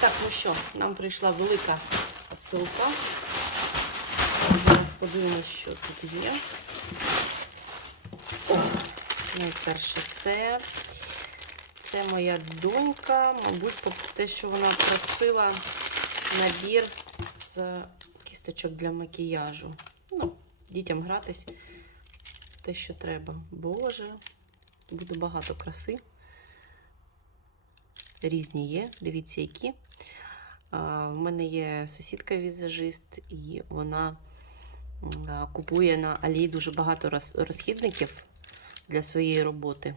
Так, ну що, нам прийшла велика посилка. Зараз подивимось, що тут є. О, найперше це. Це моя донька, мабуть, те, що вона просила набір з кісточок для макіяжу. Ну, дітям гратись те, що треба. Боже, буде багато краси. Різні є, дивіться, які. В мене є сусідка візажист, і вона купує на Алі дуже багато розхідників для своєї роботи.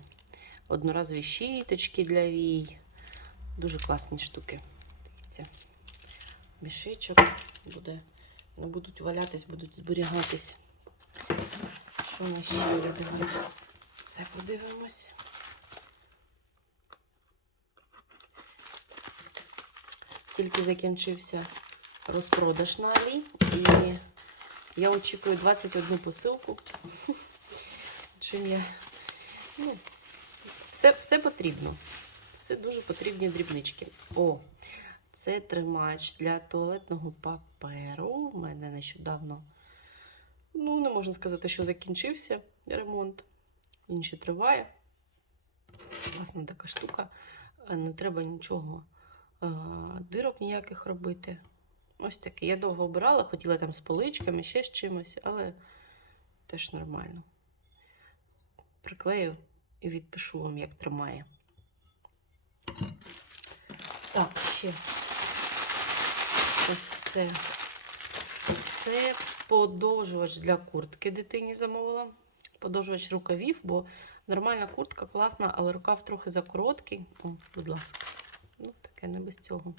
Одноразові щіточки для вій. Дуже класні штуки. Дивіться. Мішечок буде. Не будуть валятись, будуть зберігатись. Що ми ще любимо? Це подивимось. Тільки закінчився розпродаж на Алі. І я очікую 21 посилку. Чим я. Ну, все, все потрібно. Все дуже потрібні дрібнички. О, це тримач для туалетного паперу. У мене нещодавно, ну, не можна сказати, що закінчився ремонт. Він ще триває. Класна така штука. Е, Не треба нічого дирок ніяких робити. Ось таке. Я довго обирала, хотіла там з поличками, ще з чимось, але теж нормально. Приклею і відпишу вам, як тримає. Так, ще ось це. Це подовжувач для куртки дитині замовила. Подовжувач рукавів, бо нормальна куртка класна, але рукав трохи закороткий. О, будь ласка. Ну, таке не без цього.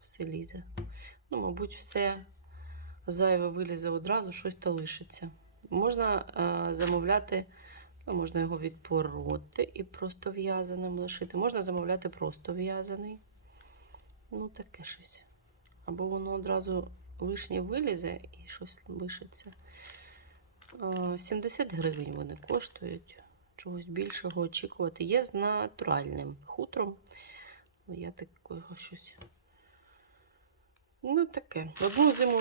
Все лізе. Ну, мабуть, все зайве вилізе одразу, щось та лишиться. Можна е, замовляти, ну, можна його відпороти і просто в'язаним лишити. Можна замовляти просто в'язаний. Ну, таке щось. Або воно одразу лишнє вилізе і щось лишиться. Е, 70 гривень вони коштують. Чогось більшого очікувати. Є з натуральним хутром. Я такого щось. Ну, таке. Одну зиму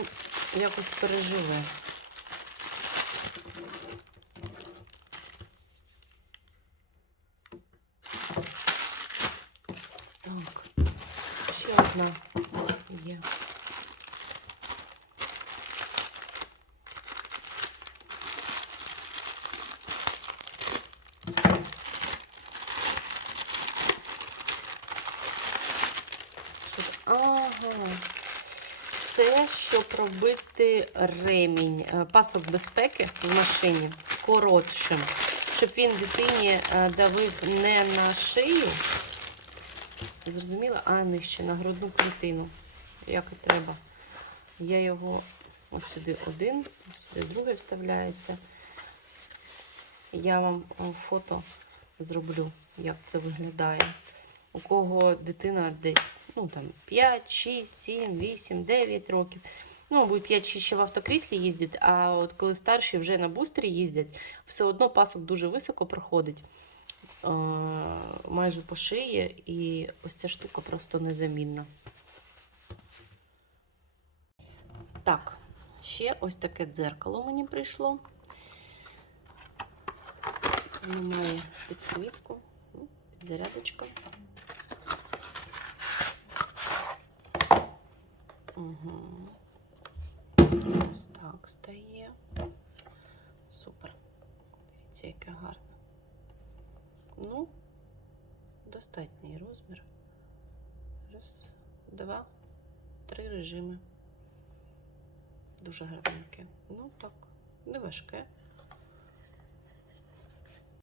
якось переживе. Так, ще одна є. Що це? Це щоб робити ремінь, е, пасок безпеки в машині коротшим, щоб він дитині е, давив не на шию, зрозуміла, а нижче на грудну клітину, як і треба. Я його ось сюди один, сюди другий вставляється. Я вам е, фото зроблю, як це виглядає. У кого дитина десь ну, там, 5, 6, 7, 8, 9 років. Ну, мабуть, 5-6 ще в автокріслі їздять, а от коли старші вже на бустері їздять, все одно пасок дуже високо проходить, майже по шиї, і ось ця штука просто незамінна. Так, ще ось таке дзеркало мені прийшло. Воно має підсвітку, ну, підзарядочка. Угу. Ось так стає. Супер. Дивіться, яке гарне. Ну, достатній розмір. Раз, два, три режими. Дуже гарненьке. Ну так, не важке.